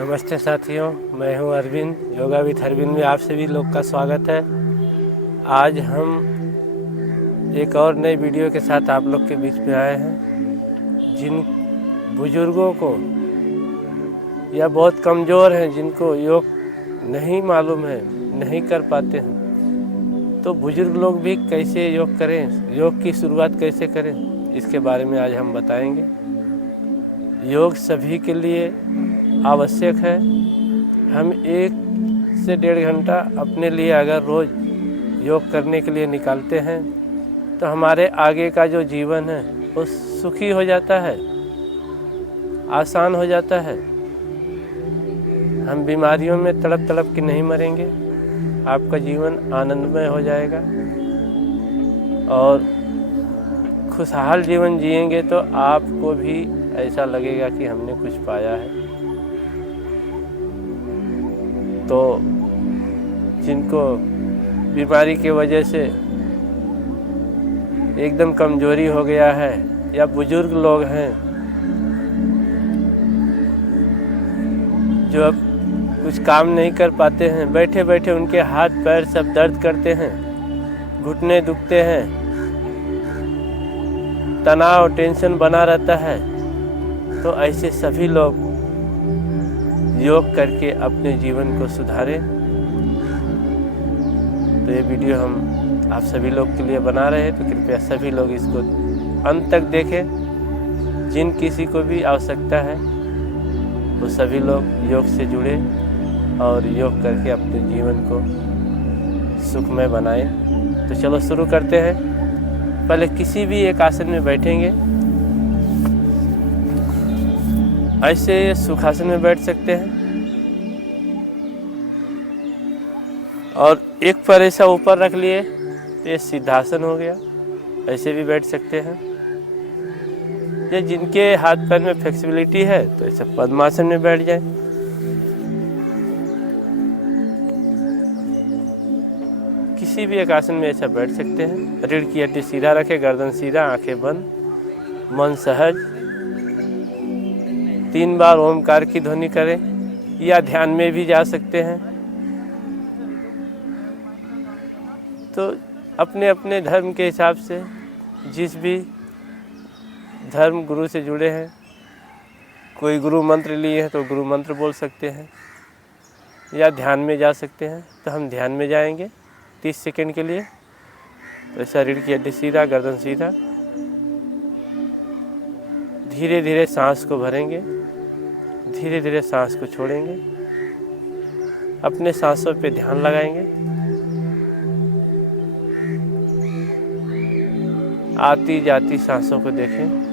नमस्ते साथियों, मैं हूं अरविंद। योगा विद अरविंद में आप सभी लोग का स्वागत है। आज हम एक और नई वीडियो के साथ आप लोग के बीच में आए हैं। जिन बुजुर्गों को या बहुत कमज़ोर हैं, जिनको योग नहीं मालूम है, नहीं कर पाते हैं, तो बुजुर्ग लोग भी कैसे योग करें, योग की शुरुआत कैसे करें, इसके बारे में आज हम बताएंगे। योग सभी के लिए आवश्यक है। हम 1 से 1.5 घंटा अपने लिए अगर रोज़ योग करने के लिए निकालते हैं तो हमारे आगे का जो जीवन है वो सुखी हो जाता है, आसान हो जाता है। हम बीमारियों में तड़प तड़प के नहीं मरेंगे, आपका जीवन आनंदमय हो जाएगा और खुशहाल जीवन जिएंगे तो आपको भी ऐसा लगेगा कि हमने कुछ पाया है। तो जिनको बीमारी की वजह से एकदम कमजोरी हो गया है या बुजुर्ग लोग हैं जो अब कुछ काम नहीं कर पाते हैं, बैठे बैठे उनके हाथ पैर सब दर्द करते हैं, घुटने दुखते हैं, तनाव टेंशन बना रहता है, तो ऐसे सभी लोग योग करके अपने जीवन को सुधारें। तो ये वीडियो हम आप सभी लोग के लिए बना रहे हैं, तो कृपया सभी लोग इसको अंत तक देखें। जिन किसी को भी आवश्यकता है वो सभी लोग योग से जुड़े और योग करके अपने जीवन को सुखमय बनाएं। तो चलो शुरू करते हैं। पहले किसी भी एक आसन में बैठेंगे। ऐसे सुखासन में बैठ सकते हैं और एक पैर ऐसा ऊपर रख लिए तो ये सिद्धासन हो गया। ऐसे भी बैठ सकते हैं। ये जिनके हाथ पैर में फ्लेक्सिबिलिटी है तो ऐसे पद्मासन में बैठ जाए। किसी भी एक आसन में ऐसा बैठ सकते हैं। रीढ़ की हड्डी सीधा रखें, गर्दन सीधा, आंखें बंद, मन सहज। 3 बार ओमकार की ध्वनि करें या ध्यान में भी जा सकते हैं। तो अपने अपने धर्म के हिसाब से जिस भी धर्म गुरु से जुड़े हैं, कोई गुरु मंत्र लिए हैं तो गुरु मंत्र बोल सकते हैं या ध्यान में जा सकते हैं। तो हम ध्यान में जाएंगे 30 सेकंड के लिए। तो ऐसा रीढ़ की हड्डी सीधा, गर्दन सीधा, धीरे धीरे सांस को भरेंगे, धीरे धीरे सांस को छोड़ेंगे, अपने सांसों पे ध्यान लगाएंगे। आती जाती सांसों को देखें।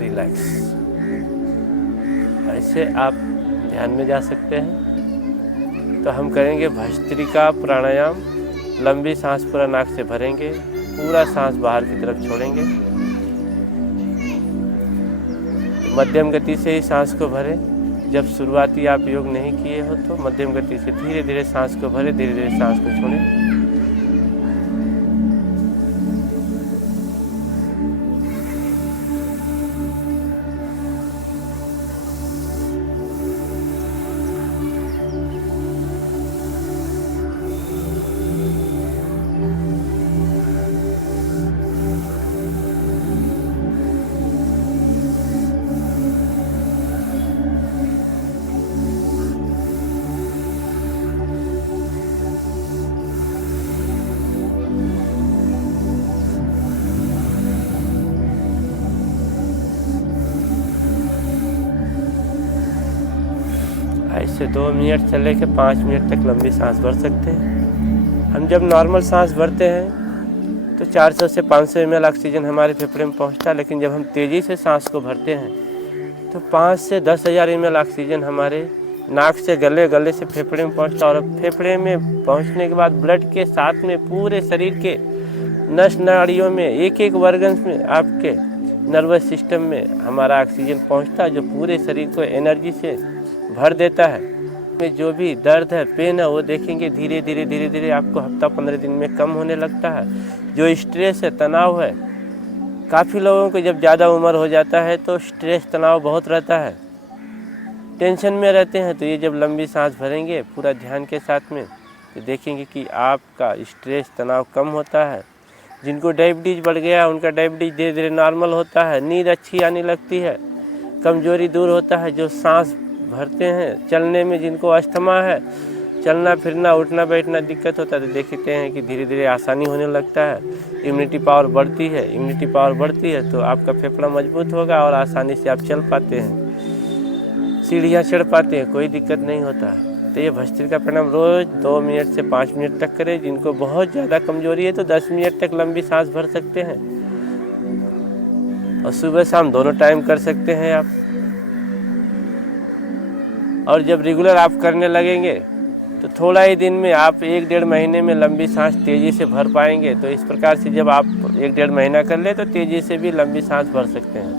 रिलैक्स। ऐसे आप ध्यान में जा सकते हैं। तो हम करेंगे भस्त्रिका प्राणायाम। लंबी सांस पूरा नाक से भरेंगे, पूरा सांस बाहर की तरफ छोड़ेंगे। मध्यम गति से ही सांस को भरें। जब शुरुआती आप योग नहीं किए हो तो मध्यम गति से धीरे धीरे सांस को भरें, धीरे धीरे सांस को छोड़ें। ऐसे 2 मिनट से लेकर 5 मिनट तक लंबी सांस भर सकते हैं। हम जब नॉर्मल सांस भरते हैं 400 से 500 ml ऑक्सीजन हमारे फेफड़े में पहुंचता है, लेकिन जब हम तेज़ी से सांस को भरते हैं तो 5 से 10,000 ml ऑक्सीजन हमारे नाक से गले, गले से फेफड़े में पहुंचता है। और फेफड़े में पहुंचने के बाद ब्लड के साथ में पूरे शरीर के नस नाड़ियों में, एक एक वर्गन में, आपके नर्वस सिस्टम में हमारा ऑक्सीजन पहुंचता है, जो पूरे शरीर को एनर्जी से भर देता है। में जो भी दर्द है, पेन है, वो देखेंगे धीरे धीरे धीरे धीरे आपको हफ्ता 15 दिन में कम होने लगता है। जो स्ट्रेस है, तनाव है, काफ़ी लोगों को जब ज़्यादा उम्र हो जाता है तो स्ट्रेस तनाव बहुत रहता है, टेंशन में रहते हैं। तो ये जब लंबी सांस भरेंगे पूरा ध्यान के साथ में, तो देखेंगे कि आपका स्ट्रेस तनाव कम होता है। जिनको डायबिटीज़ बढ़ गया उनका डायबिटीज़ धीरे धीरे नॉर्मल होता है, नींद अच्छी आने लगती है, कमजोरी दूर होता है। जो सांस भरते हैं, चलने में जिनको अस्थमा है, चलना फिरना उठना बैठना दिक्कत होता है, तो देखते हैं कि धीरे धीरे आसानी होने लगता है। इम्यूनिटी पावर बढ़ती है, इम्यूनिटी पावर बढ़ती है तो आपका फेफड़ा मजबूत होगा और आसानी से आप चल पाते हैं, सीढ़ियाँ चढ़ पाते हैं, कोई दिक्कत नहीं होता है। तो ये भस्त्रिका प्राणायाम रोज़ 2 मिनट से 5 मिनट तक करें। जिनको बहुत ज़्यादा कमजोरी है तो 10 मिनट तक लंबी सांस भर सकते हैं, और सुबह शाम दोनों टाइम कर सकते हैं आप। और जब रेगुलर आप करने लगेंगे तो थोड़ा ही दिन में आप 1-1.5 महीने में लंबी सांस तेज़ी से भर पाएंगे। तो इस प्रकार से जब आप 1-1.5 महीना कर ले तो तेज़ी से भी लंबी सांस भर सकते हैं।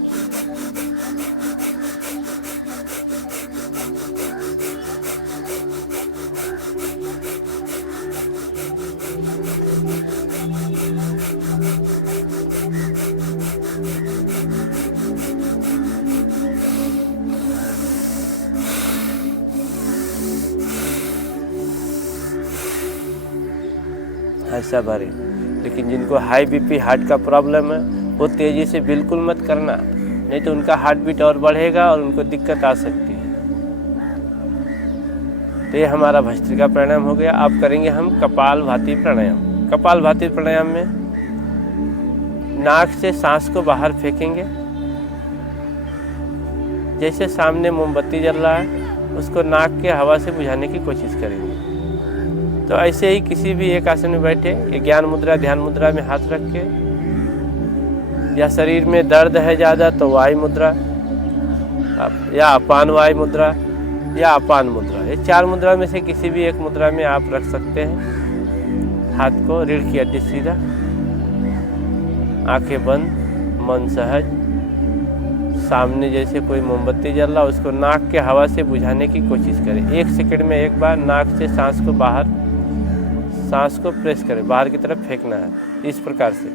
ऐसा भरे। लेकिन जिनको हाई बीपी हार्ट का प्रॉब्लम है वो तेज़ी से बिल्कुल मत करना, नहीं तो उनका हार्ट बीट और बढ़ेगा और उनको दिक्कत आ सकती है। तो ये हमारा भस्त्रिका प्राणायाम हो गया। अब करेंगे हम कपालभाति प्राणायाम। कपालभाति प्राणायाम में नाक से सांस को बाहर फेंकेंगे, जैसे सामने मोमबत्ती जल रहा है उसको नाक के हवा से बुझाने की कोशिश करेंगे। तो ऐसे ही किसी भी एक आसन में बैठे, ये ज्ञान मुद्रा ध्यान मुद्रा में हाथ रख के, या शरीर में दर्द है ज़्यादा तो वायु मुद्रा या अपान वायु मुद्रा या अपान मुद्रा, ये 4 मुद्रा में से किसी भी एक मुद्रा में आप रख सकते हैं। हाथ को रीढ़ की हड्डी सीधा, आंखें बंद, मन सहज, सामने जैसे कोई मोमबत्ती जल रहा उसको नाक के हवा से बुझाने की कोशिश करें। 1 सेकंड में एक बार नाक से सांस को बाहर, सांस को प्रेस करें, बाहर की तरफ फेंकना है, इस प्रकार से।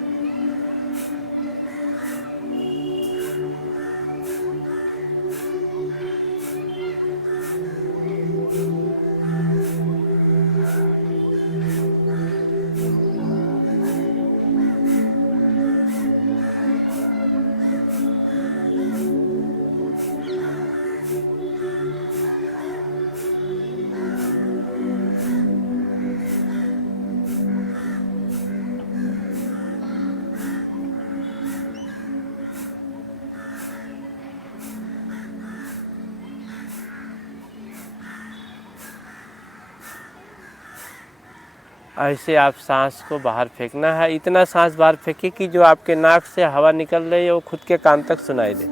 ऐसे आप सांस को बाहर फेंकना है। इतना सांस बाहर फेंके कि जो आपके नाक से हवा निकल रही है वो खुद के कान तक सुनाई दे।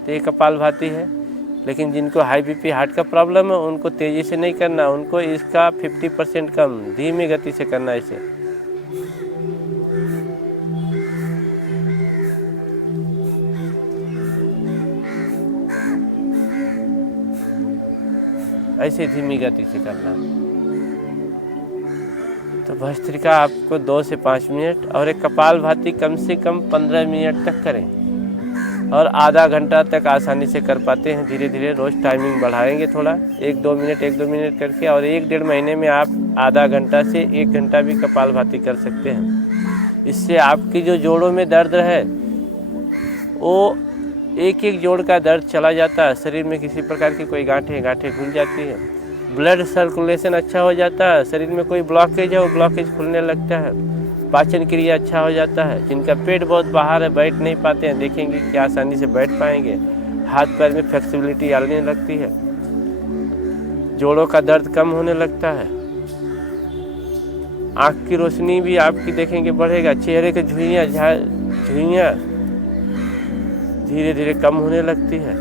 तो ये कपालभाति है। लेकिन जिनको हाई बीपी हार्ट का प्रॉब्लम है उनको तेज़ी से नहीं करना, उनको इसका 50% कम धीमी गति से करना। ऐसे धीमी गति से करना। तो भस्त्रिका आपको 2 से 5 मिनट और एक कपालभाति कम से कम 15 मिनट तक करें, और आधा घंटा तक आसानी से कर पाते हैं। धीरे धीरे रोज़ टाइमिंग बढ़ाएंगे थोड़ा, 1-2 मिनट करके, और 1-1.5 महीने में आप आधा घंटा से 1 घंटा भी कपालभाति कर सकते हैं। इससे आपकी जो जोड़ों में दर्द है वो एक जोड़ का दर्द चला जाता है। शरीर में किसी प्रकार की कोई गांठें खुल जाती है, ब्लड सर्कुलेशन अच्छा हो जाता है। शरीर में कोई ब्लॉकेज है वो ब्लॉकेज खुलने लगता है, पाचन क्रिया अच्छा हो जाता है। जिनका पेट बहुत बाहर है, बैठ नहीं पाते हैं, देखेंगे कि आसानी से बैठ पाएंगे। हाथ पैर में फ्लेक्सिबिलिटी आने लगती है, जोड़ों का दर्द कम होने लगता है। आँख की रोशनी भी आपकी देखेंगे बढ़ेगा, चेहरे के झुर्रियाँ धीरे धीरे कम होने लगती है,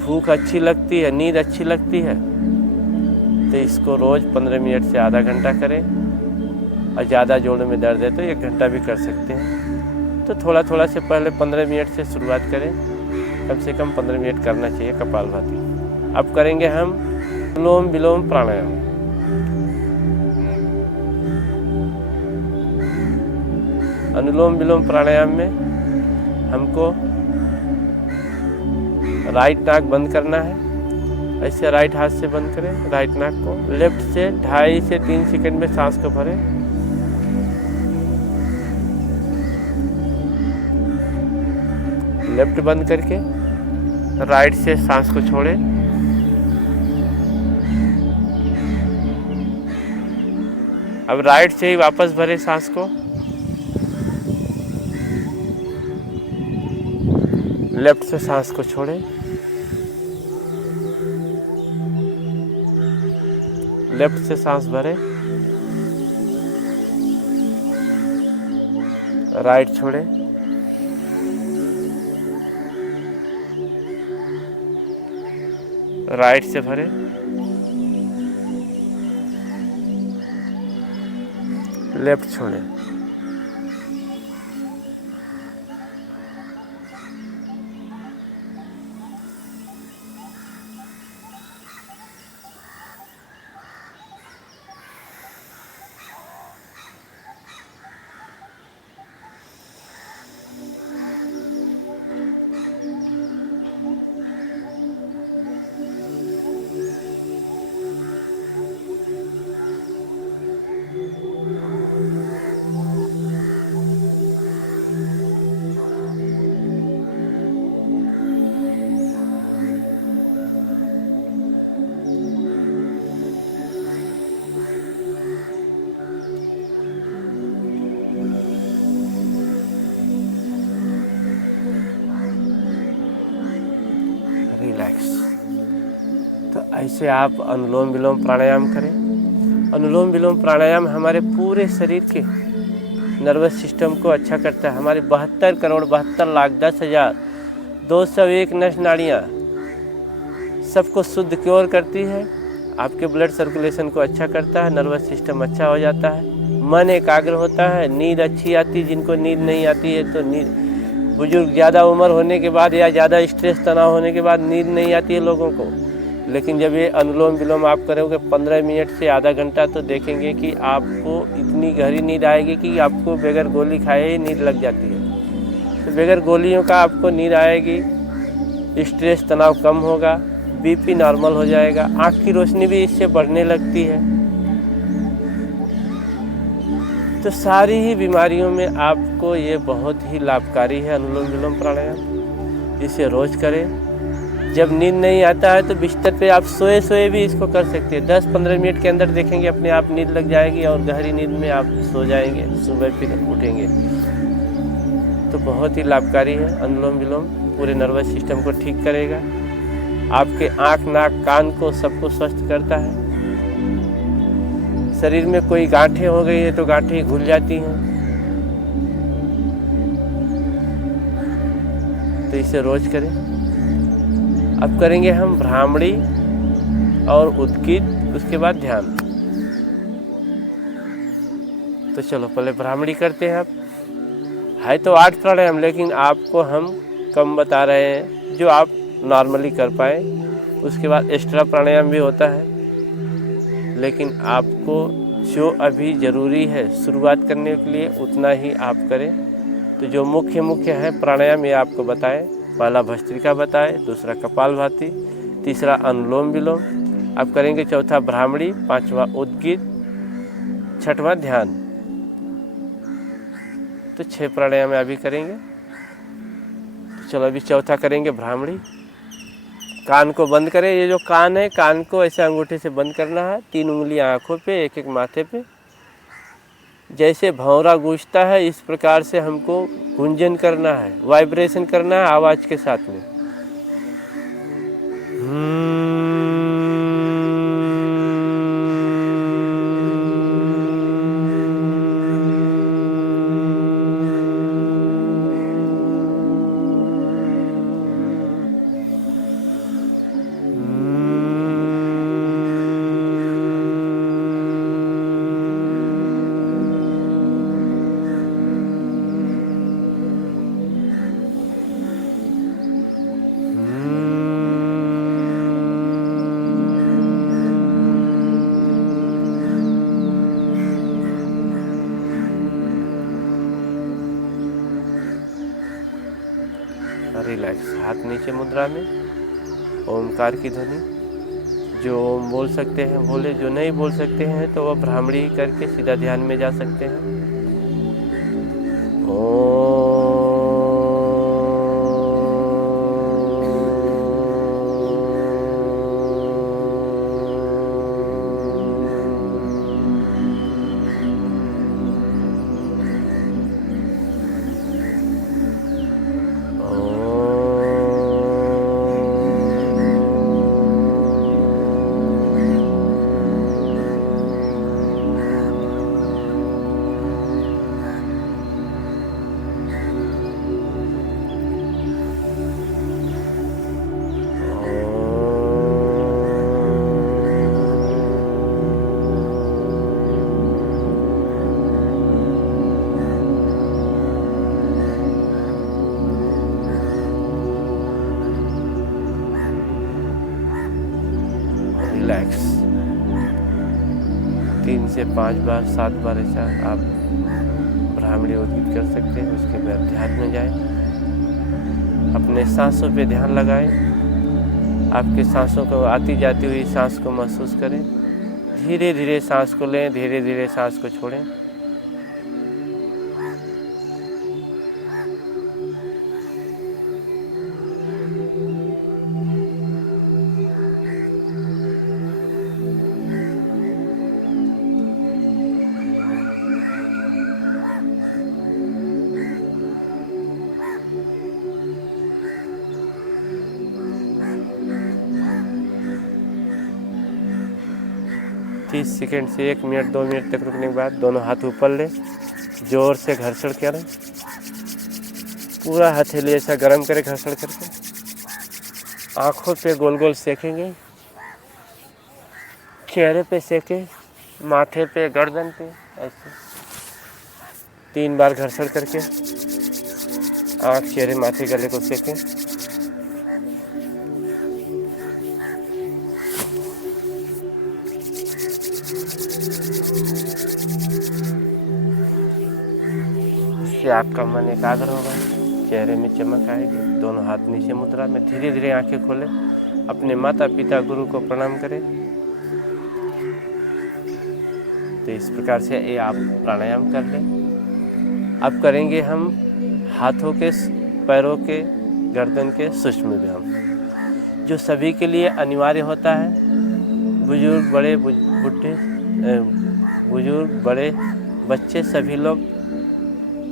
भूख अच्छी लगती है, नींद अच्छी लगती है। तो इसको रोज़ 15 मिनट से आधा घंटा करें, और ज़्यादा जोड़ों में दर्द है तो 1 घंटा भी कर सकते हैं। तो थोड़ा थोड़ा से पहले 15 मिनट से शुरुआत करें, कम से कम 15 मिनट करना चाहिए कपालभाति। अब करेंगे हम अनुलोम विलोम प्राणायाम। अनुलोम विलोम प्राणायाम में हमको राइट नाक बंद करना है। ऐसे राइट हाथ से बंद करें राइट नाक को, लेफ्ट से 2.5 से 3 सेकंड में सांस को भरें। लेफ्ट बंद करके राइट से सांस को छोड़ें। अब राइट से ही वापस भरें सांस को। लेफ्ट से सांस को छोड़ें। लेफ्ट से सांस भरें, राइट छोड़ें। राइट से भरें, लेफ्ट छोड़ें। रिलैक्स। तो ऐसे आप अनुलोम विलोम प्राणायाम करें। अनुलोम विलोम प्राणायाम हमारे पूरे शरीर के नर्वस सिस्टम को अच्छा करता है। हमारे 72 करोड़ 72 लाख 10,201 नस नाड़ियाँ सबको शुद्ध क्योर करती है। आपके ब्लड सर्कुलेशन को अच्छा करता है, नर्वस सिस्टम अच्छा हो जाता है, मन एकाग्र होता है, नींद अच्छी आती है। जिनको नींद नहीं आती है तो नींद, बुजुर्ग ज़्यादा उम्र होने के बाद या ज़्यादा स्ट्रेस तनाव होने के बाद नींद नहीं आती है लोगों को। लेकिन जब ये अनुलोम विलोम आप करोगे 15 मिनट से आधा घंटा, तो देखेंगे कि आपको इतनी गहरी नींद आएगी कि आपको बगैर गोली खाए ही नींद लग जाती है। तो बगैर गोलियों का आपको नींद आएगी, स्ट्रेस तनाव कम होगा, बीपी नॉर्मल हो जाएगा, आँख की रोशनी भी इससे बढ़ने लगती है। तो सारी ही बीमारियों में आपको ये बहुत ही लाभकारी है अनुलोम विलोम प्राणायाम। इसे रोज़ करें। जब नींद नहीं आता है तो बिस्तर पे आप सोए सोए भी इसको कर सकते हैं। 10-15 मिनट के अंदर देखेंगे अपने आप नींद लग जाएगी और गहरी नींद में आप सो जाएंगे, सुबह फिर उठेंगे। तो बहुत ही लाभकारी है अनुलोम विलोम, पूरे नर्वस सिस्टम को ठीक करेगा, आपके आँख नाक कान को सबको स्वस्थ करता है। शरीर में कोई गांठें हो गई है तो गांठें घुल जाती हैं। तो इसे रोज करें। अब करेंगे हम भ्रामरी और उद्गीत, उसके बाद ध्यान। तो चलो पहले भ्रामरी करते हैं। आप है तो 8 प्राणायाम, लेकिन आपको हम कम बता रहे हैं जो आप नॉर्मली कर पाए। उसके बाद एक्स्ट्रा प्राणायाम भी होता है, लेकिन आपको जो अभी ज़रूरी है शुरुआत करने के लिए उतना ही आप करें। तो जो मुख्य है प्राणायाम ये आपको बताएं। पहला भस्त्रिका बताए, दूसरा कपालभाति, तीसरा अनुलोम विलोम आप करेंगे, चौथा भ्रामरी, पांचवा उद्गीत, छठवां ध्यान। तो 6 प्राणायाम अभी करेंगे। तो चलो अभी चौथा करेंगे भ्रामरी। कान को बंद करें। ये जो कान है, कान को ऐसे अंगूठे से बंद करना है, 3 उंगलियां आँखों पे, एक एक माथे पे। जैसे भौंरा गूंजता है इस प्रकार से हमको गुंजन करना है, वाइब्रेशन करना है आवाज़ के साथ में। हाथ नीचे मुद्रा में, ओमकार की ध्वनि। जो ओम बोल सकते हैं बोले, जो नहीं बोल सकते हैं तो वह भ्रामरी करके सीधा ध्यान में जा सकते हैं। रिलैक्स 3 से 5 बार 7 बार ऐसा आप भ्रामरी उद्गीत कर सकते हैं। उसके बाद ध्यान में जाएं, अपने सांसों पे ध्यान लगाएं, आपके सांसों को आती जाती हुई सांस को महसूस करें। धीरे धीरे सांस को लें, धीरे धीरे सांस को छोड़ें। तीस सेकेंड से 1 मिनट 2 मिनट तक रुकने के बाद दोनों हाथ ऊपर ले, जोर से घर्षण करें, पूरा हथेली ऐसा गर्म करें घर्षण करके। आँखों पे गोल गोल सेकेंगे, चेहरे पे सेकें, माथे पे, गर्दन पे, ऐसे 3 बार घर्षण करके आँख, चेहरे, माथे, गले को सेकें। इससे आपका मन एकाग्र होगा, चेहरे में चमक आएगी। दोनों हाथ नीचे मुद्रा में, धीरे धीरे आंखें खोलें, अपने माता पिता गुरु को प्रणाम करें। तो इस प्रकार से ये आप प्राणायाम कर लें। अब करेंगे हम हाथों के, पैरों के, गर्दन के सूक्ष्म व्यायाम, जो सभी के लिए अनिवार्य होता है। बुजुर्ग, बड़े, बुढ़े, बुजुर्ग, बड़े, बच्चे, सभी लोग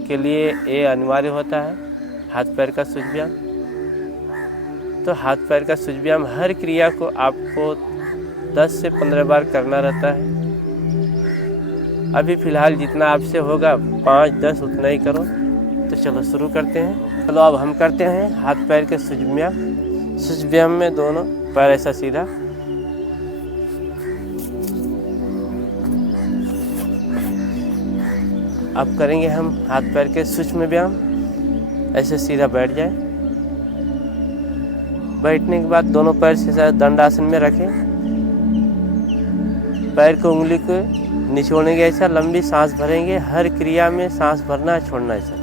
के लिए ये अनिवार्य होता है, हाथ पैर का सूक्ष्म व्यायाम। तो हाथ पैर का सूक्ष्म व्यायाम हर क्रिया को आपको 10 से 15 बार करना रहता है। अभी फ़िलहाल जितना आपसे होगा 5-10 उतना ही करो। तो चलो शुरू करते हैं। चलो अब हम करते हैं हाथ पैर के सूक्ष्म व्यायाम। सूक्ष्म व्यायाम में दोनों पैर ऐसा सीधा, अब करेंगे हम हाथ पैर के सूक्ष्म व्यायाम। ऐसे सीधा बैठ जाए। बैठने के बाद दोनों पैर से दंडासन में रखें। पैर को उंगली को निचोड़ेंगे, ऐसा लंबी सांस भरेंगे। हर क्रिया में सांस भरना है, छोड़ना है।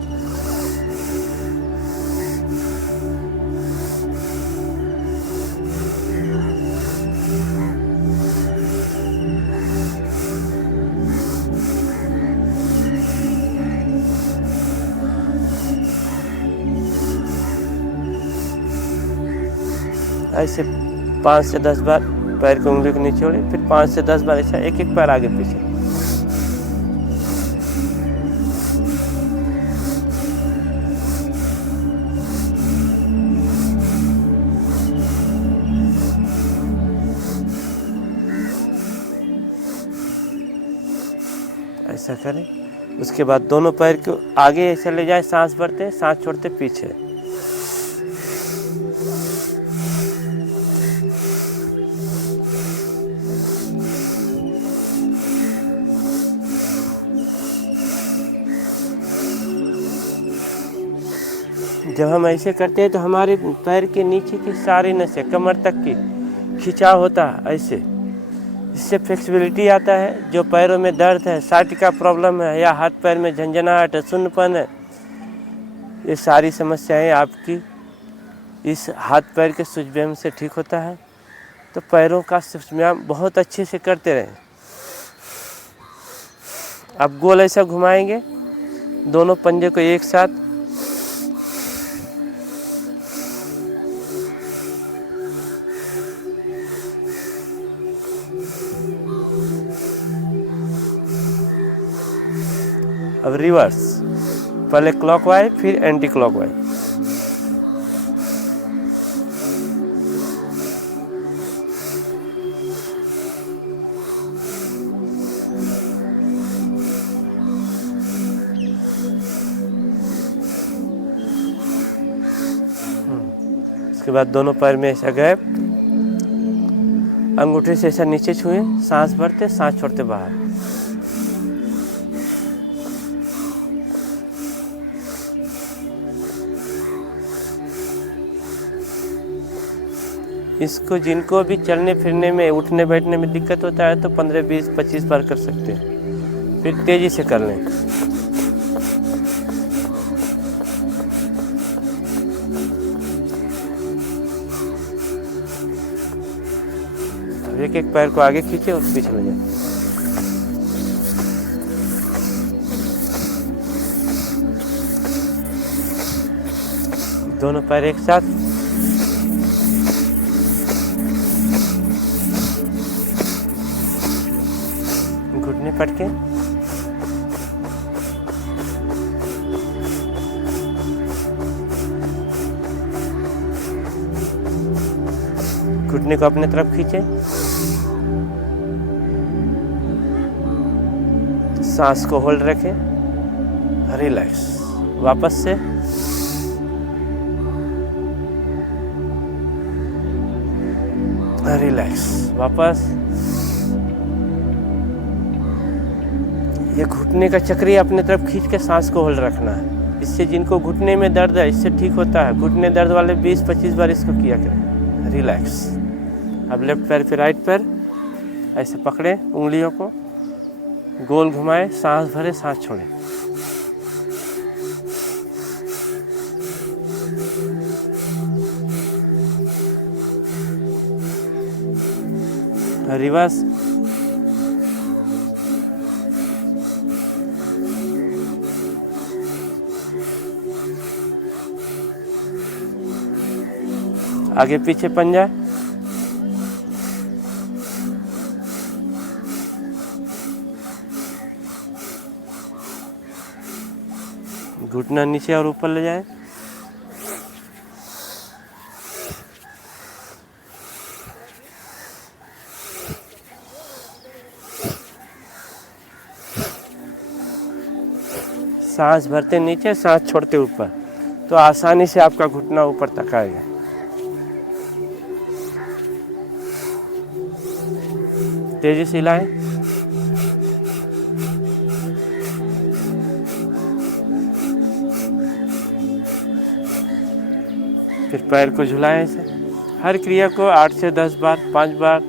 ऐसे 5 से 10 बार पैर को उंगली को निचोड़े, फिर 5 से 10 बार ऐसा एक एक पैर आगे पीछे। ऐसा करें। उसके बाद दोनों पैर को आगे ऐसे ले जाए, सांस भरते, सांस छोड़ते, पीछे। जब हम ऐसे करते हैं तो हमारे पैर के नीचे की सारी नसें, कमर तक की खिंचाव होता है ऐसे। इससे फ्लेक्सिबिलिटी आता है। जो पैरों में दर्द है, साइटिका प्रॉब्लम है, या हाथ पैर में झंझनाहट है, शून्यपन है, ये सारी समस्याएं आपकी इस हाथ पैर के सूझ व्यायाम से ठीक होता है। तो पैरों का सूझ व्यायाम बहुत अच्छे से करते रहें। आप गोल ऐसा घुमाएंगे, दोनों पंजे को एक साथ, अब रिवर्स, पहले क्लॉकवाइज फिर एंटी क्लॉकवाइज। उसके बाद दोनों पैर में ऐसा गैप, अंगूठे से ऐसा नीचे छुए, सांस भरते सांस छोड़ते बाहर। इसको जिनको भी चलने फिरने में, उठने बैठने में दिक्कत होता है तो 15, 20, 25 बार कर सकते हैं। फिर तेजी से कर लें। एक एक पैर को आगे खींचे और पीछे ले जाए। दोनों पैर एक साथ, घुटने पटके, घुटने को अपने तरफ खींचे, सांस को होल्ड रखें, रिलैक्स, वापस से रिलैक्स, वापस। ये घुटने का चक्री अपने तरफ खींच के सांस को होल्ड रखना है। इससे जिनको घुटने में दर्द है, इससे ठीक होता है। घुटने दर्द वाले 20-25 बार इसको किया करें। रिलैक्स। अब लेफ्ट पैर फिर राइट पैर ऐसे पकड़े, उंगलियों को गोल घुमाए, सांस भरे सांस छोड़े। रिवर्स, आगे पीछे पंजा, घुटना नीचे और ऊपर ले जाए। सांस भरते नीचे, सांस छोड़ते ऊपर, तो आसानी से आपका घुटना ऊपर तक आएगा। तेजी से हिलाएं। फिर पैर को झुलाएं ऐसे। हर क्रिया को 8 से 10 बार, 5 बार,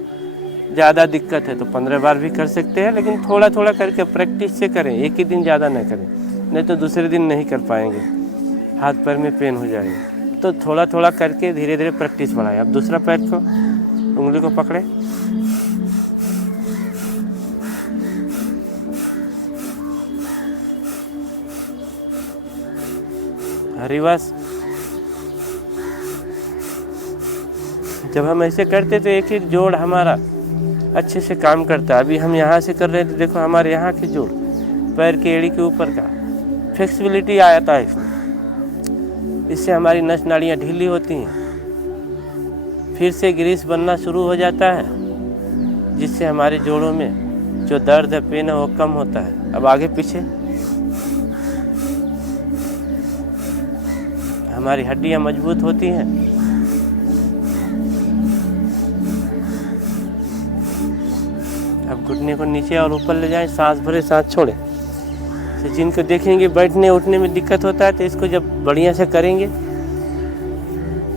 ज़्यादा दिक्कत है तो 15 बार भी कर सकते हैं, लेकिन थोड़ा थोड़ा करके प्रैक्टिस से करें। एक ही दिन ज़्यादा न करें, नहीं तो दूसरे दिन नहीं कर पाएंगे, हाथ पैर में पेन हो जाएगा। तो थोड़ा थोड़ा करके धीरे धीरे प्रैक्टिस बढ़ाएं। अब दूसरा पैर को, उंगली को पकड़े, रिवर्स। जब हम ऐसे करते तो एक एक जोड़ हमारा अच्छे से काम करता है। अभी हम यहाँ से कर रहे हैं तो देखो हमारे यहाँ के जोड़, पैर की एड़ी के ऊपर का फ्लेक्सिबिलिटी आता है इसमें। इससे हमारी नस नाड़ियाँ ढीली होती हैं, फिर से ग्रीस बनना शुरू हो जाता है, जिससे हमारे जोड़ों में जो दर्द है, पेन है, वो कम होता है। अब आगे पीछे हमारी हड्डियाँ मजबूत होती हैं। अब घुटने को नीचे और ऊपर ले जाएं, सांस भरे सांस छोड़े। तो जिनको देखेंगे बैठने उठने में दिक्कत होता है, तो इसको जब बढ़िया से करेंगे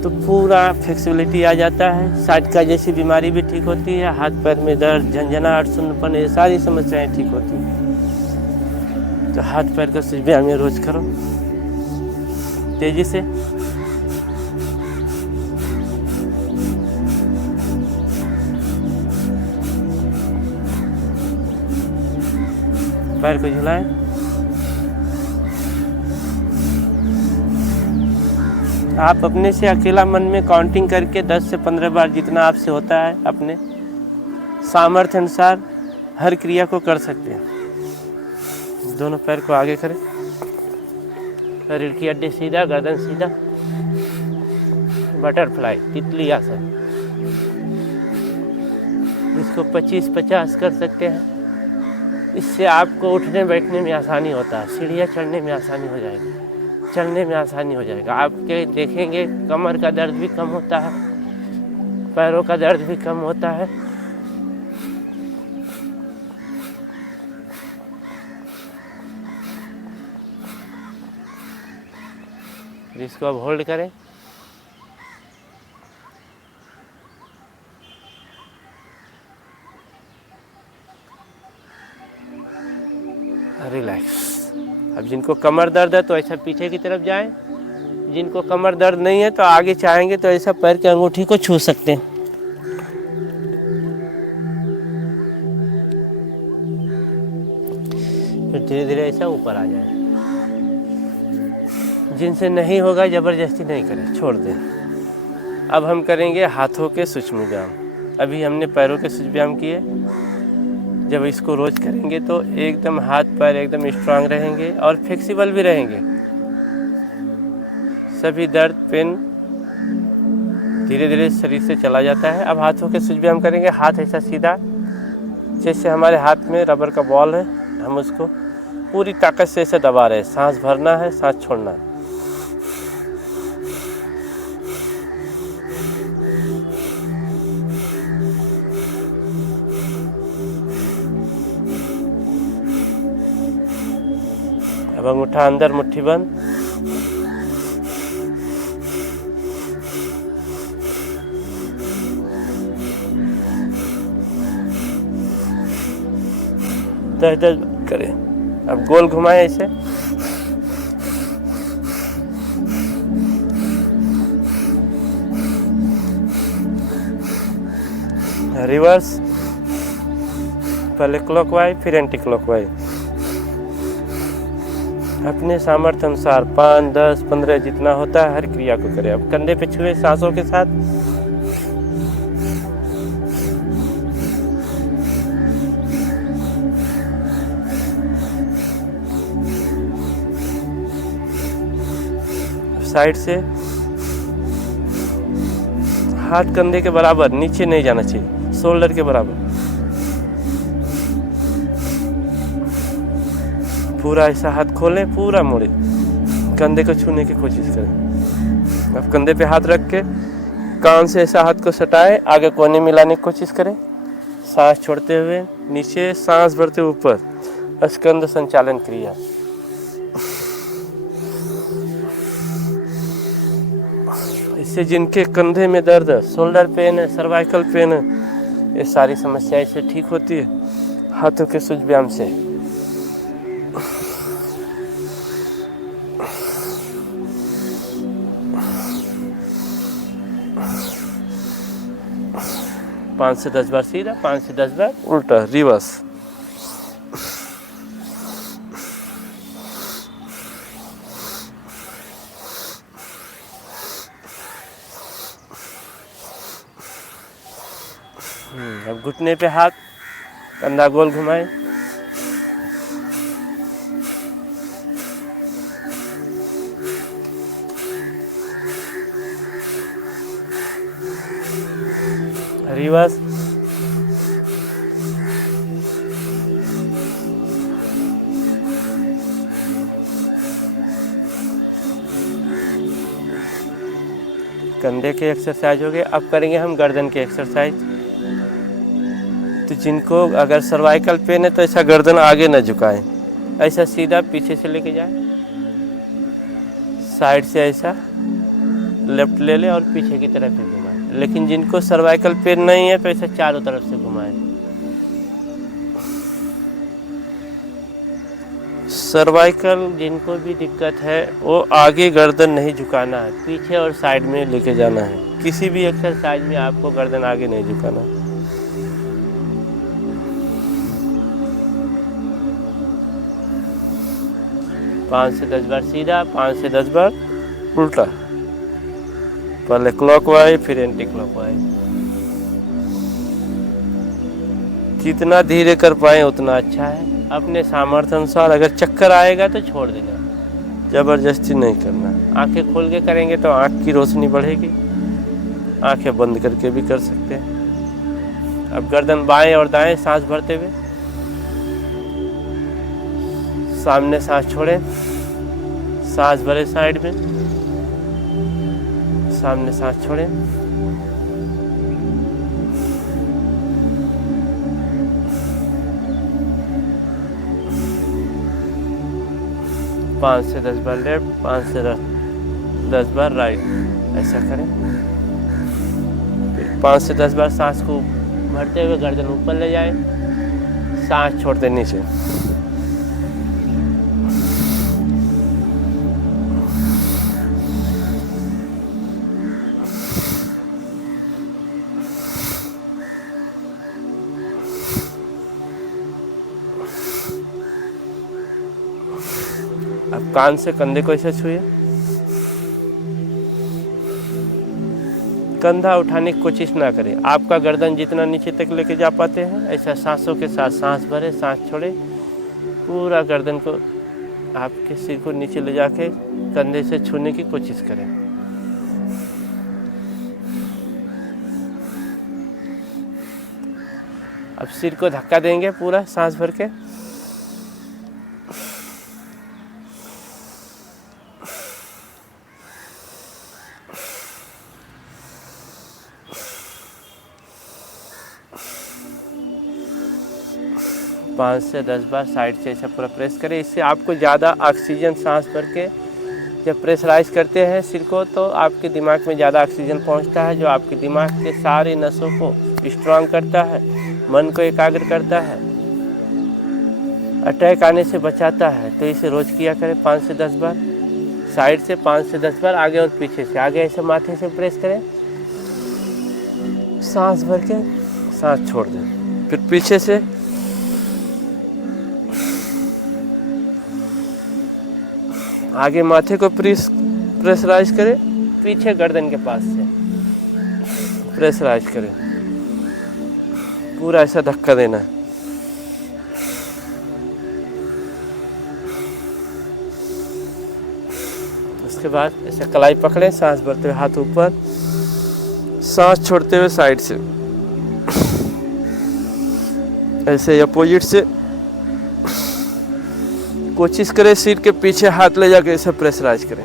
तो पूरा फ्लेक्सिबिलिटी आ जाता है। साइटिका जैसी बीमारी भी ठीक होती है, हाथ पैर में दर्द, झंझनाहट, सुन्नपन, ये सारी समस्याएं ठीक होती हैं। तो हाथ पैर का व्यायाम रोज करो, तेजी से। पैर को झुलाएं। आप अपने से अकेला मन में काउंटिंग करके 10 से 15 बार जितना आपसे होता है अपने सामर्थ्य अनुसार हर क्रिया को कर सकते हैं। दोनों पैर को आगे करें, रीढ़ की हड्डी सीधा, गर्दन सीधा, बटरफ्लाई तितली आसन। इसको 25-50 कर सकते हैं। इससे आपको उठने बैठने में आसानी होता है, सीढ़ियाँ चढ़ने में आसानी हो जाएगी, चलने में आसानी हो जाएगा। आपके देखेंगे कमर का दर्द भी कम होता है, पैरों का दर्द भी कम होता है। इसको अब होल्ड करें। रिलैक्स। अब जिनको कमर दर्द है तो ऐसा पीछे की तरफ जाएं, जिनको कमर दर्द नहीं है तो आगे चाहेंगे तो ऐसा पैर की अंगूठी को छू सकते हैं। फिर धीरे धीरे ऐसा ऊपर आ जाए। जिनसे नहीं होगा जबरदस्ती नहीं करें, छोड़ दें। अब हम करेंगे हाथों के सूक्ष्म व्यायाम। अभी हमने पैरों के सूक्ष्म व्यायाम किए। जब इसको रोज करेंगे तो एकदम हाथ पैर एकदम स्ट्रांग रहेंगे और फ्लेक्सिबल भी रहेंगे। सभी दर्द पेन धीरे धीरे शरीर से चला जाता है। अब हाथों के सूक्ष्म व्यायाम करेंगे। हाथ ऐसा सीधा जैसे हमारे हाथ में रबर का बॉल है, हम उसको पूरी ताकत से ऐसे दबा रहे हैं। सांस भरना है, सांस छोड़ना है। अब अंगूठा अंदर, मुट्ठी बंद। दर्द करें। अब गोल घुमाएं ऐसे। रिवर्स, पहले क्लॉकवाइज फिर एंटी क्लॉकवाइज। अपने सामर्थ्य अनुसार 5, 10, 15 जितना होता है हर क्रिया को करें। अब कंधे पे छुए सांसों के साथ। साइड से हाथ कंधे के बराबर नीचे नहीं जाना चाहिए, शोल्डर के बराबर। पूरा ऐसा हाथ खोलें, पूरा मोड़े, कंधे को छूने की कोशिश करें। अब कंधे पे हाथ रख के कान से ऐसा हाथ को सटाएं, आगे कोने मिलाने की कोशिश करें। सांस छोड़ते हुए नीचे, सांस भरते ऊपर। स्कंद संचालन क्रिया। इससे जिनके कंधे में दर्द है, शोल्डर पेन है, सर्वाइकल पेन है, ये सारी समस्याएं इससे ठीक होती है हाथों के सूक्ष्म व्यायाम से। पाँच से 10 बार सीधा, 5 से 10 बार उल्टा, रिवर्स। अब घुटने पे हाथ, कंधा गोल घुमाएं। रिवर्स। कंधे के एक्सरसाइज हो गए। अब करेंगे हम गर्दन के एक्सरसाइज। तो जिनको अगर सर्वाइकल पेन है तो ऐसा गर्दन आगे न झुकाएं, ऐसा सीधा पीछे से लेके जाएं। साइड से ऐसा लेफ्ट ले ले और पीछे की तरफ भी घुमाएं। लेकिन जिनको सर्वाइकल पेन नहीं है तो ऐसा चारों तरफ से घुमाएं। सर्वाइकल जिनको भी दिक्कत है वो आगे गर्दन नहीं झुकाना है, पीछे और साइड में लेके जाना है। किसी भी एक्सरसाइज में आपको गर्दन आगे नहीं झुकाना है। 5 से 10 बार सीधा, 5 से 10 बार उल्टा। पहले क्लॉकवाइज फिर एंटी क्लॉकवाइज। जितना धीरे कर पाए उतना अच्छा है। अपने सामर्थ्य अनुसार। अगर चक्कर आएगा तो छोड़ देना, जबरदस्ती नहीं करना। आंखें खोल के करेंगे तो आंख की रोशनी बढ़ेगी, आंखें बंद करके भी कर सकते हैं। अब गर्दन बाएं और दाएं सांस भरते हुए, सामने सांस छोड़ें, सांस भरे साइड में, सामने सांस छोड़ें, पाँच से 10 बार लेफ्ट, 5 से 10 बार राइट, ऐसा करें। फिर 5 से 10 बार सांस को भरते हुए गर्दन ऊपर ले जाएं, सांस छोड़ते नीचे। अब कान से कंधे को ऐसे छुए, कंधा उठाने की कोशिश ना करें। आपका गर्दन जितना नीचे तक लेके जा पाते हैं, ऐसा सांसों के साथ सांस भरे, सांस छोड़े, पूरा गर्दन को, आपके सिर को नीचे ले जाके कंधे से छूने की कोशिश करें। अब सिर को धक्का देंगे पूरा सांस भर के। पाँच से 10 बार साइड से ऐसा पूरा प्रेस करें। इससे आपको ज़्यादा ऑक्सीजन सांस भर के जब प्रेशराइज करते हैं सिर को, तो आपके दिमाग में ज़्यादा ऑक्सीजन पहुंचता है, जो आपके दिमाग के सारी नसों को स्ट्रांग करता है, मन को एकाग्र करता है, अटैक आने से बचाता है। तो इसे रोज़ किया करें 5 से 10 बार साइड से, 5 से 10 बार आगे और पीछे से। आगे ऐसे माथे से प्रेस करें, सांस भर के सांस छोड़ दें। फिर पीछे से आगे माथे को प्रेशराइज करें, पीछे गर्दन के पास से प्रेशराइज करें, पूरा ऐसा धक्का देना है। उसके बाद ऐसे कलाई पकड़ें, सांस भरते हुए हाथ ऊपर, सांस छोड़ते हुए साइड से, ऐसे अपोजिट से। कोशिश करें सिर के पीछे हाथ ले जाके ऐसे प्रेशराइज करें।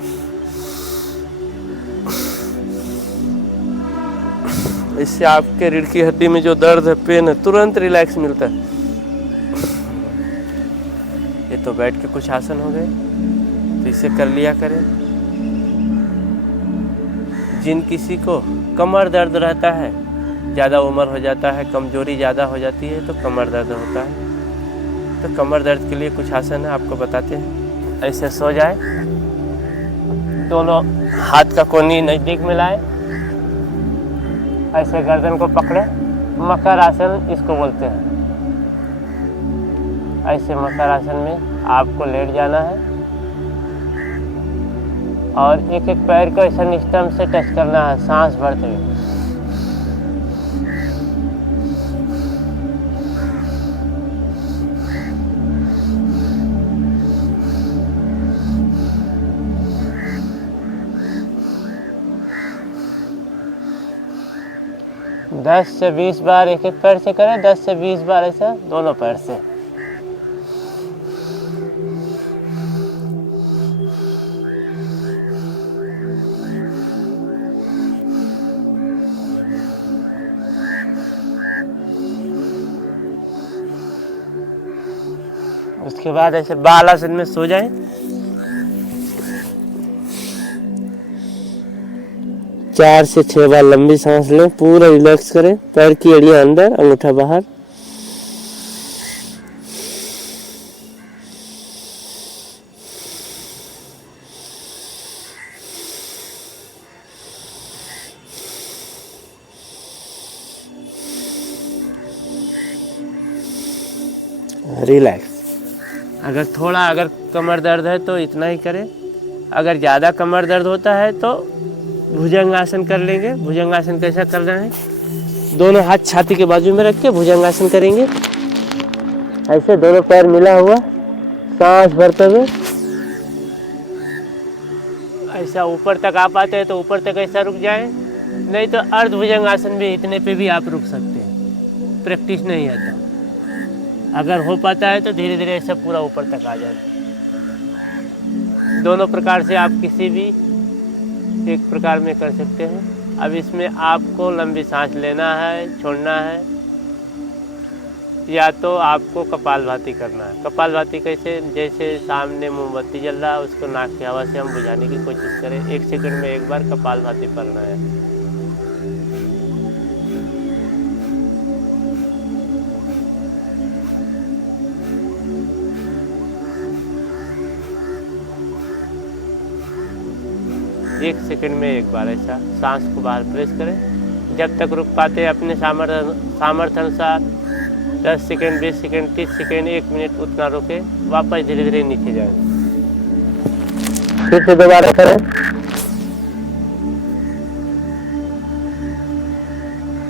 इससे आपके रीढ़ की हड्डी में जो दर्द है, पेन है, तुरंत रिलैक्स मिलता है। ये तो बैठ के कुछ आसन हो गए, तो इसे कर लिया करें। जिन किसी को कमर दर्द रहता है, ज़्यादा उम्र हो जाता है, कमजोरी ज़्यादा हो जाती है, तो कमर दर्द होता है, तो कमर दर्द के लिए कुछ आसन है, आपको बताते हैं। ऐसे सो जाए, दोनों हाथ का कोहनी नज़दीक मिलाए, ऐसे गर्दन को पकड़े, मकर आसन इसको बोलते हैं। ऐसे मकर आसन में आपको लेट जाना है और एक एक पैर को ऐसे निस्तंभ से टच करना है, सांस भरते हुए। दस से 20 बार एक एक पैर से करें, 10 से 20 बार ऐसा दोनों पैर से। उसके बाद ऐसे बाल आसन में सो जाएं। 4 से 6 बार लंबी सांस लें, पूरा रिलैक्स करें, पैर की एड़ियां अंदर, अंगूठा बाहर। रिलैक्स। अगर कमर दर्द है तो इतना ही करें। अगर ज़्यादा कमर दर्द होता है तो भुजंगासन कर लेंगे। भुजंगासन कैसा करना है, दोनों हाथ छाती के बाजू में रख के भुजंगासन करेंगे। ऐसे दोनों पैर मिला हुआ, सांस भरते हुए ऐसा ऊपर तक आ पाते हैं तो ऊपर तक ऐसा रुक जाए, नहीं तो अर्ध भुजंगासन भी इतने पे भी आप रुक सकते हैं। प्रैक्टिस नहीं है तो अगर हो पाता है तो धीरे धीरे ऐसा पूरा ऊपर तक आ जाए। दोनों प्रकार से आप किसी भी एक प्रकार में कर सकते हैं। अब इसमें आपको लंबी सांस लेना है, छोड़ना है, या तो आपको कपालभाति करना है। कपालभाति कैसे, जैसे सामने मोमबत्ती जल रहा है उसको नाक की हवा से हम बुझाने की कोशिश करें। 1 सेकंड में एक बार कपालभाति करना है। एक सेकंड में एक बार ऐसा सांस को बाहर प्रेस करें। जब तक रुक पाते हैं अपने सामर्थ्य अनुसार 10 सेकंड, 20 सेकंड, 30 सेकंड, 1 मिनट उतना रुके, वापस धीरे धीरे नीचे जाएं। फिर से दोबारा करें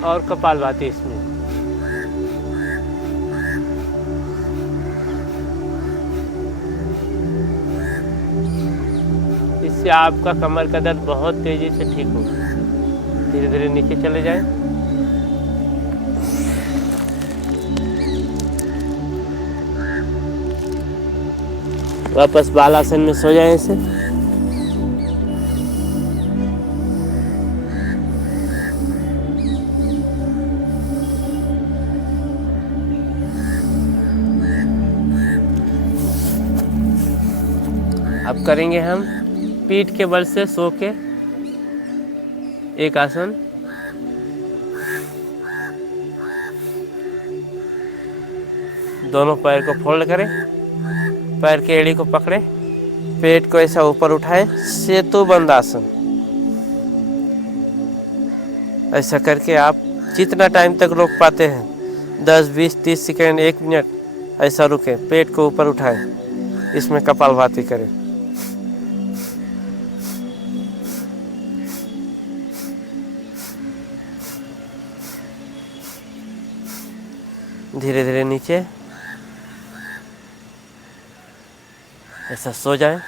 और कपालभाति इसमें। इससे आपका कमर का दर्द बहुत तेजी से ठीक होगा। धीरे धीरे नीचे चले जाएं। वापस बालासन में सो जाएं इसे। अब करेंगे हम पीठ के बल से सो के एक आसन। दोनों पैर को फोल्ड करें, पैर के एड़ी को पकड़े, पेट को ऐसा ऊपर उठाए, सेतुबंद आसन। ऐसा करके आप जितना टाइम तक रोक पाते हैं, 10, 20, 30 सेकंड, 1 मिनट, ऐसा रुके, पेट को ऊपर उठाए, इसमें कपालभाति करें। धीरे धीरे नीचे ऐसा सो जाएं।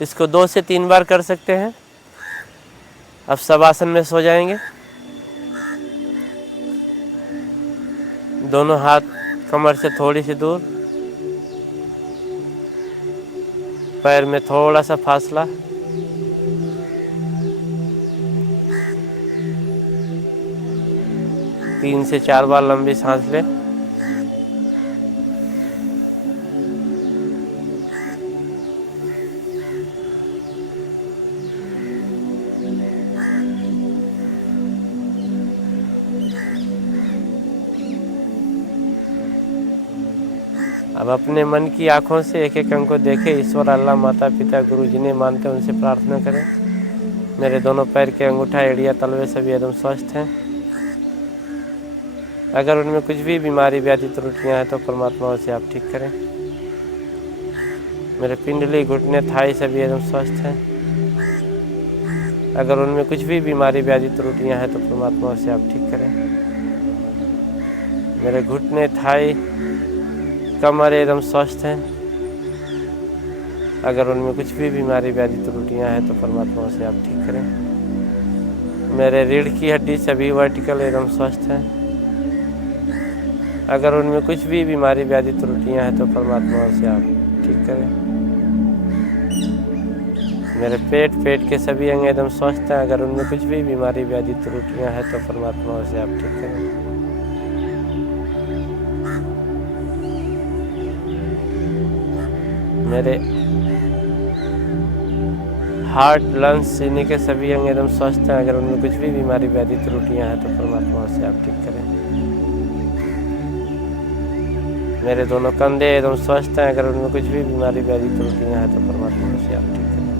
इसको 2 से 3 बार कर सकते हैं। अब शवासन में सो जाएंगे। दोनों हाथ कमर से थोड़ी सी दूर, पैर में थोड़ा सा फासला। तीन से 4 बार लंबी सांस लें। अब अपने मन की आंखों से एक एक अंग को देखें। ईश्वर, अल्लाह, माता पिता, गुरु जिन्हें मानते हैं उनसे प्रार्थना करें। मेरे दोनों पैर के अंगूठा, एड़िया, तलवे सभी एकदम स्वस्थ हैं। अगर उनमें कुछ भी बीमारी, व्याधि, त्रुटियां हैं तो परमात्मा से आप ठीक करें। मेरे पिंडली, घुटने, थाई सभी एकदम स्वस्थ हैं। अगर उनमें कुछ भी बीमारी, व्याधि, त्रुटियां हैं तो परमात्मा से आप ठीक करें। मेरे घुटने, थाई, कमर एकदम स्वस्थ हैं। अगर उनमें कुछ भी बीमारी, व्याधि, त्रुटियां हैं तो परमात्मा से आप ठीक करें। मेरे रीढ़ की हड्डी सभी वर्टिकल एकदम स्वस्थ हैं। अगर उनमें कुछ भी बीमारी, व्याधि, त्रुटियां हैं तो परमात्मा से आप ठीक करें। मेरे पेट के सभी अंग एकदम स्वस्थ हैं। अगर उनमें कुछ भी बीमारी, व्याधि, त्रुटियां हैं तो परमात्मा से आप ठीक करें। मेरे हार्ट, लंग्स, सीने के सभी अंग एकदम स्वस्थ हैं। अगर उनमें कुछ भी बीमारी, व्याधि, त्रुटियां हैं तो परमात्मा से आप ठीक करें। मेरे दोनों कंधे एकदम स्वस्थ हैं। अगर उनमें कुछ भी बीमारी, व्याधि, त्रुटियां हैं तो परमात्मा से आप ठीक करें।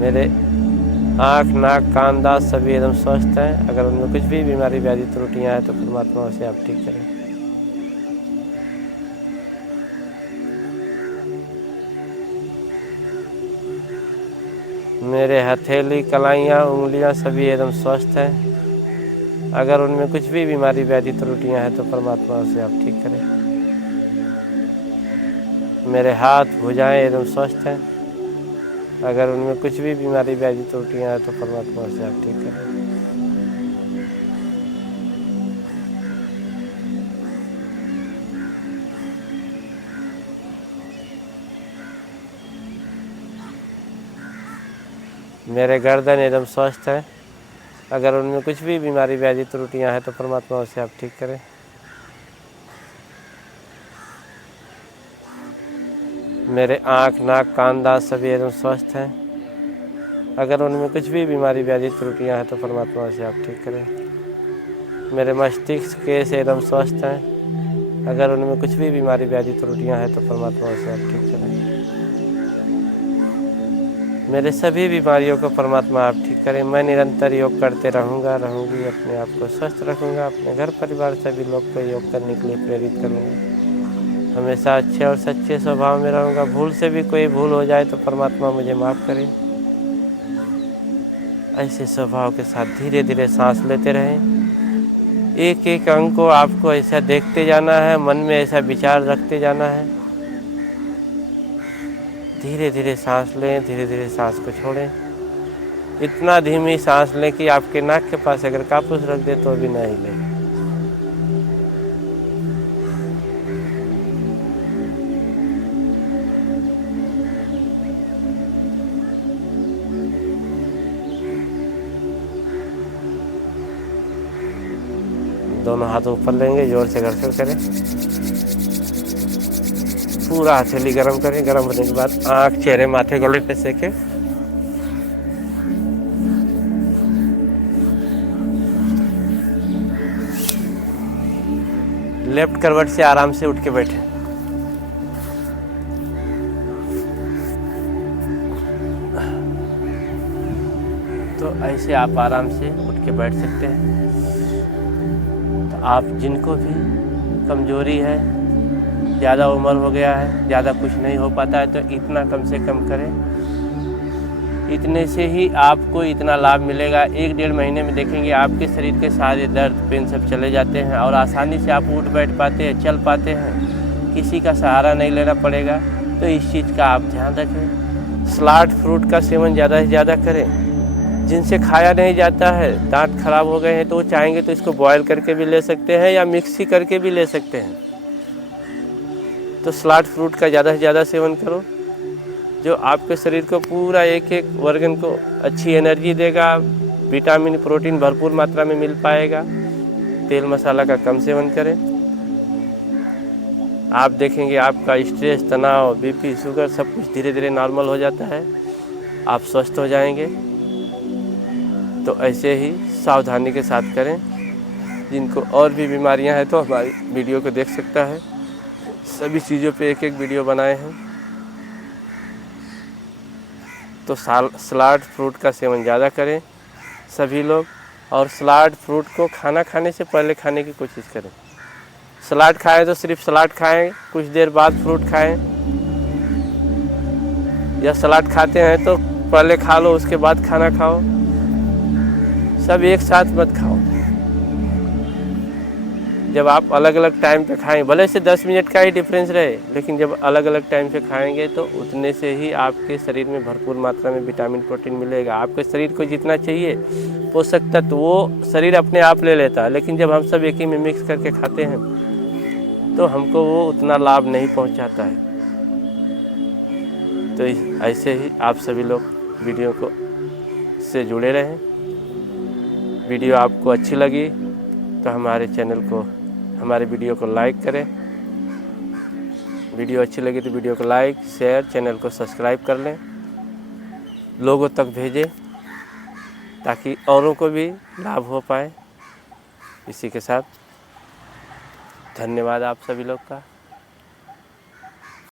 मेरे आँख, नाक, कान, दांत सभी एकदम स्वस्थ हैं। अगर उनमें कुछ भी बीमारी व्याधि त्रुटियाँ हैं तो परमात्मा उसे आप ठीक करें। मेरे हथेली, कलाइयाँ, उंगलियाँ सभी एकदम स्वस्थ हैं। अगर उनमें कुछ भी बीमारी व्याधि त्रुटियाँ हैं तो परमात्मा उसे आप ठीक करें। मेरे हाथ, भुजाएं एकदम स्वस्थ हैं। अगर उनमें कुछ भी बीमारी व्याधि त्रुटियाँ हैं तो परमात्मा उसे आप ठीक करें। मेरे गर्दन एकदम स्वस्थ है। अगर उनमें कुछ भी बीमारी व्याधि त्रुटियाँ हैं तो परमात्मा उसे आप ठीक करें। मेरे आँख, नाक, कान, दांत सभी एकदम स्वस्थ हैं। अगर उनमें कुछ भी बीमारी व्याधि त्रुटियाँ हैं तो परमात्मा उसे आप ठीक करें। मेरे मस्तिष्क केस एकदम स्वस्थ हैं। अगर उनमें कुछ भी बीमारी व्याधि त्रुटियाँ हैं तो परमात्मा उसे आप ठीक करें। मेरे सभी बीमारियों को परमात्मा आप ठीक करें। मैं निरंतर योग करते रहूँगी। अपने आप को स्वस्थ रखूँगा। अपने घर परिवार सभी लोग को योग करने के लिए प्रेरित करूँगा। हमेशा अच्छे और सच्चे स्वभाव में रहूँगा। भूल से भी कोई भूल हो जाए तो परमात्मा मुझे माफ़ करे। ऐसे स्वभाव के साथ धीरे धीरे सांस लेते रहें। एक एक अंग को आपको ऐसा देखते जाना है, मन में ऐसा विचार रखते जाना है। धीरे धीरे सांस लें, धीरे धीरे सांस को छोड़ें। इतना धीमी सांस लें कि आपके नाक के पास अगर कापूस रख दे तो भी ना हिले। दोनों हाथ ऊपर लेंगे, जोर से घर्षण करें। पूरा हथेली गर्म करें। गर्म होने के बाद आँख, चेहरे, माथे, गले पे सेकें। लेफ्ट करवट से आराम से उठ के बैठें। तो ऐसे आप आराम से उठ के बैठ सकते हैं। तो आप जिनको भी कमजोरी है, ज़्यादा उम्र हो गया है, ज़्यादा कुछ नहीं हो पाता है, तो इतना कम से कम करें। इतने से ही आपको इतना लाभ मिलेगा। 1-1.5 महीने में देखेंगे आपके शरीर के सारे दर्द, पेन सब चले जाते हैं और आसानी से आप उठ बैठ पाते हैं, चल पाते हैं। किसी का सहारा नहीं लेना पड़ेगा। तो इस चीज़ का आप ध्यान रखें। सलाद फ्रूट का सेवन ज़्यादा से ज़्यादा करें। जिनसे खाया नहीं जाता है, दांत खराब हो गए हैं, तो वो चाहेंगे तो इसको बॉयल करके भी ले सकते हैं या मिक्सी करके भी ले सकते हैं। तो सलाद फ्रूट का ज़्यादा से ज़्यादा सेवन करो, जो आपके शरीर को पूरा एक एक ऑर्गन को अच्छी एनर्जी देगा। विटामिन, प्रोटीन भरपूर मात्रा में मिल पाएगा। तेल मसाला का कम सेवन करें। आप देखेंगे आपका स्ट्रेस, तनाव, बीपी, शुगर सब कुछ धीरे धीरे नॉर्मल हो जाता है। आप स्वस्थ हो जाएंगे। तो ऐसे ही सावधानी के साथ करें। जिनको और भी बीमारियां हैं तो हमारी वीडियो को देख सकता है। सभी चीज़ों पे एक एक वीडियो बनाए हैं। तो सलाद फ्रूट का सेवन ज़्यादा करें सभी लोग। और सलाद फ्रूट को खाना खाने से पहले खाने की कोशिश करें। सलाद खाएं तो सिर्फ सलाद खाएं, कुछ देर बाद फ्रूट खाएं। या सलाद खाते हैं तो पहले खा लो, उसके बाद खाना खाओ। सब एक साथ मत खाओ। जब आप अलग अलग टाइम पे खाएं, भले से 10 मिनट का ही डिफरेंस रहे, लेकिन जब अलग अलग टाइम से खाएंगे तो उतने से ही आपके शरीर में भरपूर मात्रा में विटामिन, प्रोटीन मिलेगा। आपके शरीर को जितना चाहिए पोषक तत्व वो शरीर अपने आप ले लेता है, लेकिन जब हम सब एक ही में मिक्स करके खाते हैं तो हमको वो उतना लाभ नहीं पहुंचाता है। तो ऐसे ही आप सभी लोग वीडियो को से जुड़े रहें। वीडियो आपको अच्छी लगी तो हमारे चैनल को, हमारे वीडियो को लाइक करें। वीडियो अच्छी लगी तो वीडियो को लाइक, शेयर, चैनल को सब्सक्राइब कर लें। लोगों तक भेजें ताकि औरों को भी लाभ हो पाए। इसी के साथ धन्यवाद आप सभी लोग का।